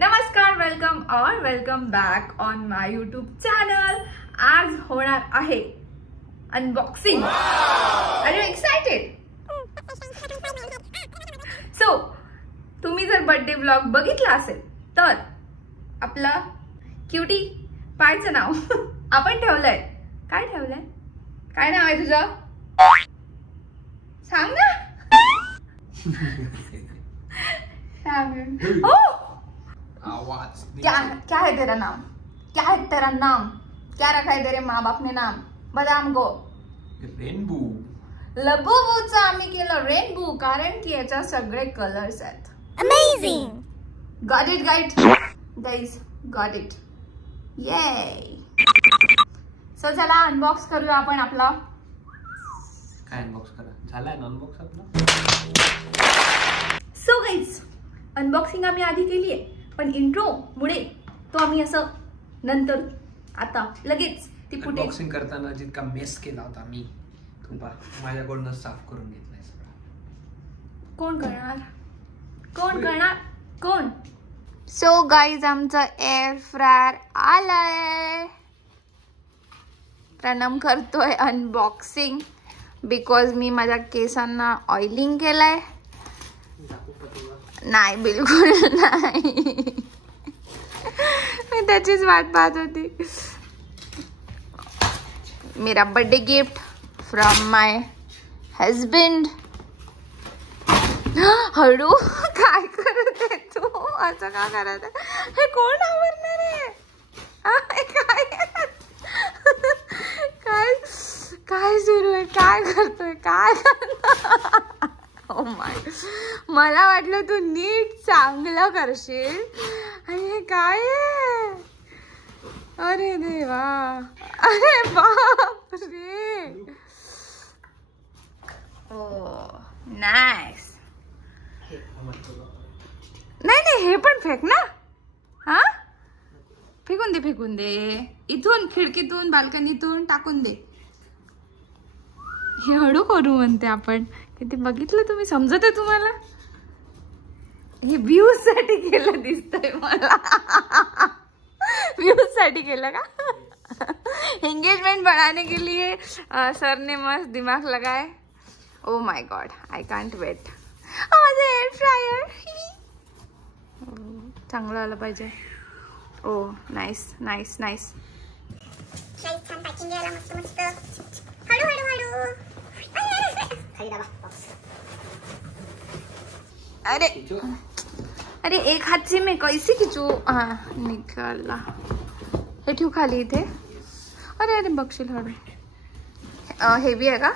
नमस्कार, welcome back on my YouTube channel. आज होणार आहे unboxing. Are you excited? So तुम्ही जर बर्थडे व्लॉग बघितला असेल तर आपला क्यूटी पायचं नाव आपण ठेवलंय. काय ठेवलंय? काय नाव आहे तुझं? सांग ना. आवाज क्या है तेरा नाम? क्या है तेरा नाम? क्या रखा है तेरे माँ बाप ने नाम? बता हमको. रेनबो. लबूबूचं आम्ही केलं रेनबो कारण की याच्यात सगळे कलर्स आहेत. Amazing! Got it, guys. Got it. Yay! So चला अनबॉक्स करूया आपण आपला. काय अनबॉक्स करा? झालाय ना अनबॉक्स आपला. सो गाईज अनबॉक्सिंग आम्ही आधी केली आहे, पण इंट्रो मुळे तो आम्ही असं नंतर आता लगेच ती फुटेज अनबॉक्सिंग करताना जितका मेस केला होता मी तो माझ्याकडून साफ करून घेतलाय सगळं. कोण करणार? सो गाईज आमचं एअर फ्रायर आलाय. प्रणम करतोय अनबॉक्सिंग बिकॉज मी माझ्या केसांना ऑइलिंग केलंय. नाही, बिलकुल नाही. मी त्याचीच वाट पाहत होती. मेरा birthday gift from my husband. हळू काय करत आहे तू? असं का करत आहे? हे कोण आवरणार आहे? काय सुरू आहे? काय करतोय? काय करतो? ओ माय, मला वाटलं तू नीट चांगलं करशील आणि हे काय आहे? अरे देवा, अरे बाप रे. ओ नाईस. नाही, हे पण फेक ना. हा, फेकून दे. इथून खिडकीतून बाल्कनीतून टाकून दे. हे हळू करू म्हणते आपण. किती बघितलं तुम्ही? समजत आहे तुम्हाला? हे व्ह्यूज साठी केलं दिसतंय मला. व्ह्यूज साठी केलं का? एंगेजमेंट बढ़ाने के लिए सर ने मस्त दिमाग लगाए. Oh my god, I can't wait. माझं एअर फ्रायर चांगलं आलं पाहिजे. ओ नाईस. छान पॅकिंग घ्यायला मस्त. हळू. खाली दाबा. अरे एक हाथ से मैं कैसे खिंचू? हाँ निकाला. हे ठेवू खाली इथे. अरे बघशील हळू. हेवी आहे का?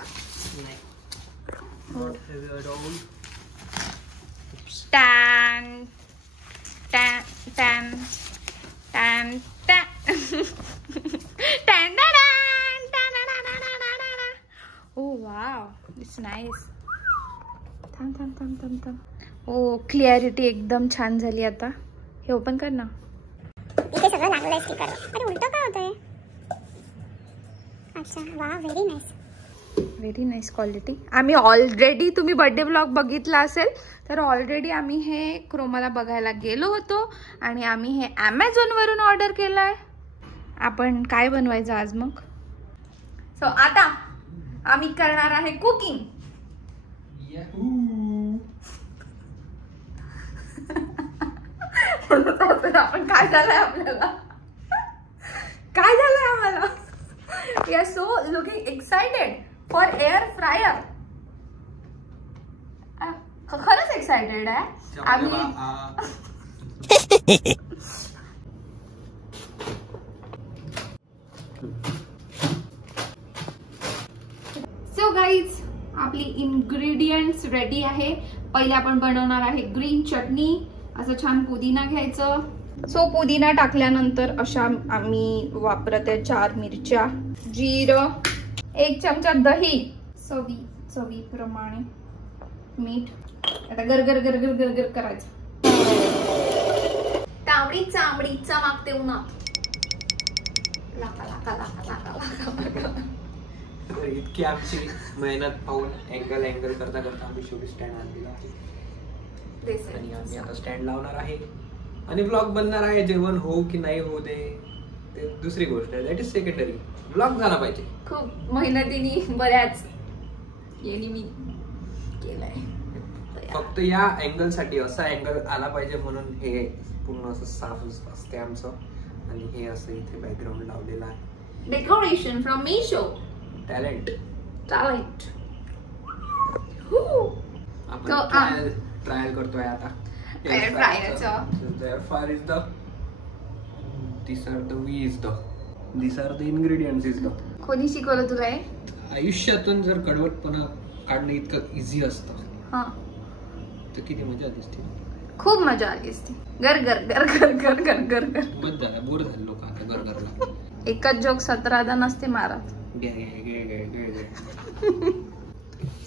Oh wow, it's nice. थांब. ओ क्लिअरिटी एकदम छान झाली. आता हे ओपन कर ना. इथे सगळं लागलंय स्टिकर. अरे उलट काय होतंय? अच्छा, वाह, व्हेरी नाईस क्वालिटी. आम्ही ऑलरेडी, तुम्ही बर्थडे ब्लॉग बघितला असेल तर ऑलरेडी आम्ही हे क्रोमाला बघायला गेलो होतो आणि आम्ही हे Amazon वरून ऑर्डर केलंय. आपण काय बनवायचं आज मग? सो आता आम्ही करणार आहे कुकिंग. आपण काय झालंय आम्हाला? We are so looking excited for air fryer. खरंच एक्साइटेड आहे आम्ही. सो गाईज आपली इन्ग्रेडियंट्स रेडी आहे. पहिले आपण बनवणार आहे ग्रीन चटणी. असं छान पुदिना घ्यायचं. सो पुदिना टाकल्यानंतर अशा आम्ही वापरत आहे 4 मिरच्या, जिरं, 1 चमचा दही, चवी प्रमाणे मीठ. आता गरगर करायचं. तांबडी चांबडी चमकते उन्हात. लाका. इतकी आमची मेहनत पाहून अँगल करता आम्ही शेवटी स्टँड आणलेला आहे आणि आम्ही आता स्टँड लावणार आहे. आणि ब्लॉग बनणार आहे, जेवण हो की नाही हो ते दुसरी गोष्ट आहे, दॅट इज सेकंडरी. ब्लॉग झाला पाहिजे. खूप मेहनतीने बऱ्याच येणी मी केलाय. फक्त या अँगल साठी असा अँगल आला पाहिजे म्हणून हे पूर्ण असं साफ असते आमचं. आणि हे असं इथे बॅकग्राऊंड लावलेलं आहे. Decoration from Meesho. टॅलेंट. आपण ट्रायल करतोय आता. Air फ्रायरचं. These are the ingredients is the. कोणी शिकवलं तुला हे? आयुष्यातून जर कडवटपणा काढणं इतकं इझी असतं हा, तर किती मजा आली असती. खूप मजा आली असती. गर गर गर गर गर गर गर गर. मत झाला, बोर झाले लोक आता गरगरला. एकच जोक 17दा नसते मारत.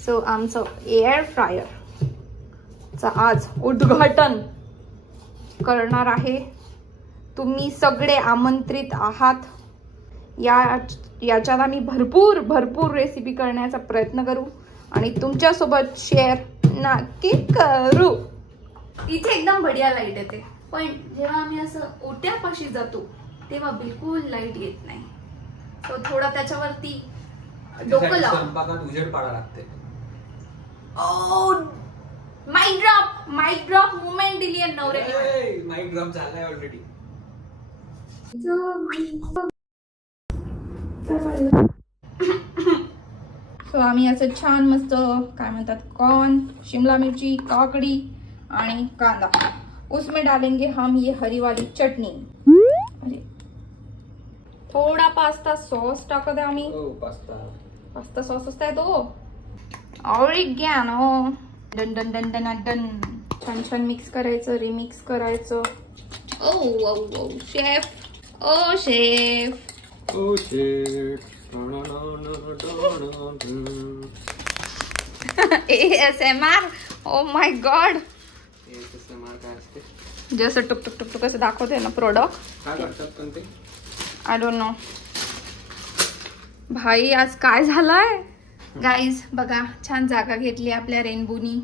सो आमचं एअर फ्रायर चा आज उद्घाटन करणार आहे. तुम्ही सगळे आमंत्रित आहात. याच्यात आम्ही भरपूर रेसिपी करण्याचा प्रयत्न करू आणि तुमच्यासोबत शेअर नक्की करू. इथे एकदम बढिया लाईट येते, पण जेव्हा आम्ही असं ओट्यापाशी जातो तेव्हा बिलकुल लाईट येत नाही. तो थोडा त्याच्यावरती डोकं लाव. स्वयंपाकात उजेड पाडा लागते. माइक ड्रॉप मुवमेंट दिली आहे नवऱ्याने. माइक ड्रॉप झालाय ऑलरेडी. सो आम्ही असं छान मस्त काय म्हणतात कॉर्न, शिमला मिर्ची, काकड़ी आणि कांदा. उसमें डालेंगे हम ये हरी वाली चटनी. अरे थोड़ा पास्ता सॉस टाकत आहे आम्ही. पास्ता सॉस असता है तो. Oregano. Done done done done done. छान छान मिक्स करायचं, रिमिक्स करायचं. Oh chef. Oh chef. Oh shit. ASMR. Oh my god. ASMR काय असते? जसं टुक टुक टुक टुक असं दाखवते ना प्रोडक्ट. काय करतात पण ते? I don't know. भाई आज काय झालंय गाईज बघा. छान जागा घेतली आपल्या रेनबोनी.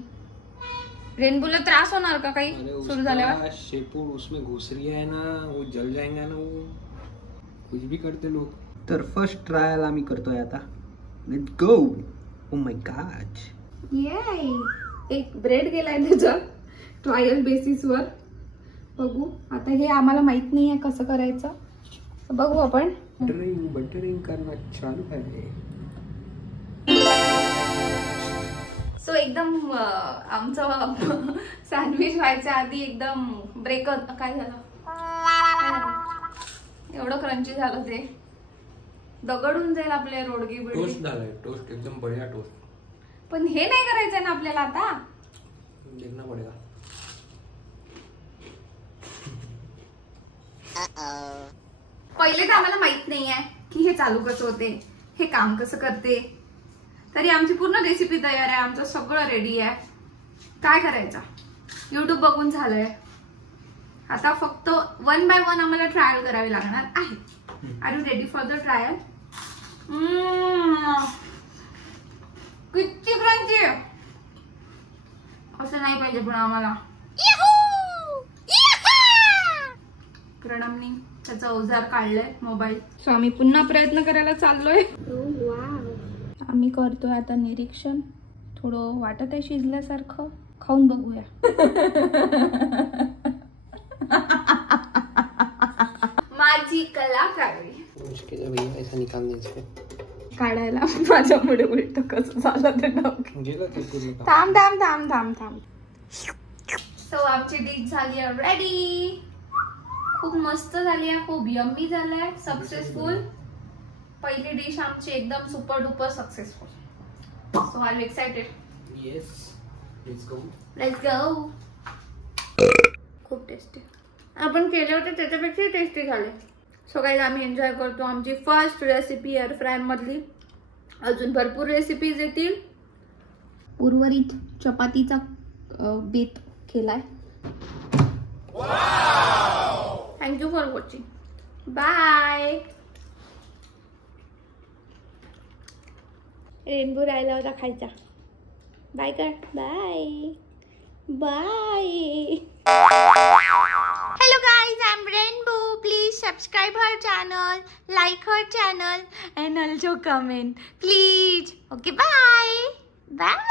रेनबोला त्रास होणार का काही सुरू झाल्यावर? शेपू उसमें घुस रही है ना, वो जल जाएगा ना, वो कुछ भी करते लोग. तर फर्स्ट ट्रायल आम्ही करतोय आता. Let's go. O my God. ये एक ब्रेड गेलाय त्याच्यात ट्रायल बेसिसवर. बघू आता. हे आम्हाला माहित नाही आहे कसं करायचं. बघू आपण. बटरिंग करना चालू आहे. सो एकदम आमचं सँडविच व्हायच्या आधी एकदम ब्रेकअप. काय झालं? एवढं क्रंची झालं ते. दगडून जाईल आपले रोडगे बिडगे. टोस्ट झालाय. टोस्ट एकदम बढिया टोस्ट. पण हे नाही करायचंय ना आपल्याला आता. देखना पडेगा. पहिले तर आम्हाला माहित नाहीये की हे चालू कसं होते, हे काम कसं करते. तरी आमची पूर्ण रेसिपी तयार आहे. आमचं सगळं रेडी आहे. काय करायचं? YouTube बघून झालंय. आता फक्त 1 by 1 आम्हाला ट्रायल करावी लागणार आहे. Are you ready for the trial? किती क्रंची. असं नाही पाहिजे पण आम्हाला. प्रणमनी त्याचा अवजार काढलाय मोबाईल. सो आम्ही पुन्हा प्रयत्न करायला चाललोय. आम्ही करतोय आता निरीक्षण. थोडं वाटत आहे शिजल्यासारखं. खाऊन बघूया. माझी कलाकारी. मुश्किल है भैया ऐसा निकालने इसको. काढायला माझ्यामुळे उलट कसं झालं ते गेलं ते पूर्ण. थांब थांब थांब थांब थांब. सो आमची डिश झाली आहे रेडी. खूप मस्त झाली आहे. खूप यम्मी झालंय. सक्सेसफुल. पहिली डिश आमची एकदम super duper successful. So are you excited? Yes. Let's go. Let's go. खूप टेस्टी. आपण केले होते त्याच्यापेक्षा टेस्टी झाले. सो गाईज आम्ही एन्जॉय करतो आमची फर्स्ट रेसिपी एअर फ्रायर मधली. अजून भरपूर रेसिपीज येतील. उर्वरित चपातीचा बेत केलाय. Thank you for watching. Bye. Rainbow राहिला होता खायचा. बाय कर. Bye bye. Hello guys, I'm Rainbow. Please subscribe her channel, like her channel and also comment. Please. Okay, bye. Bye.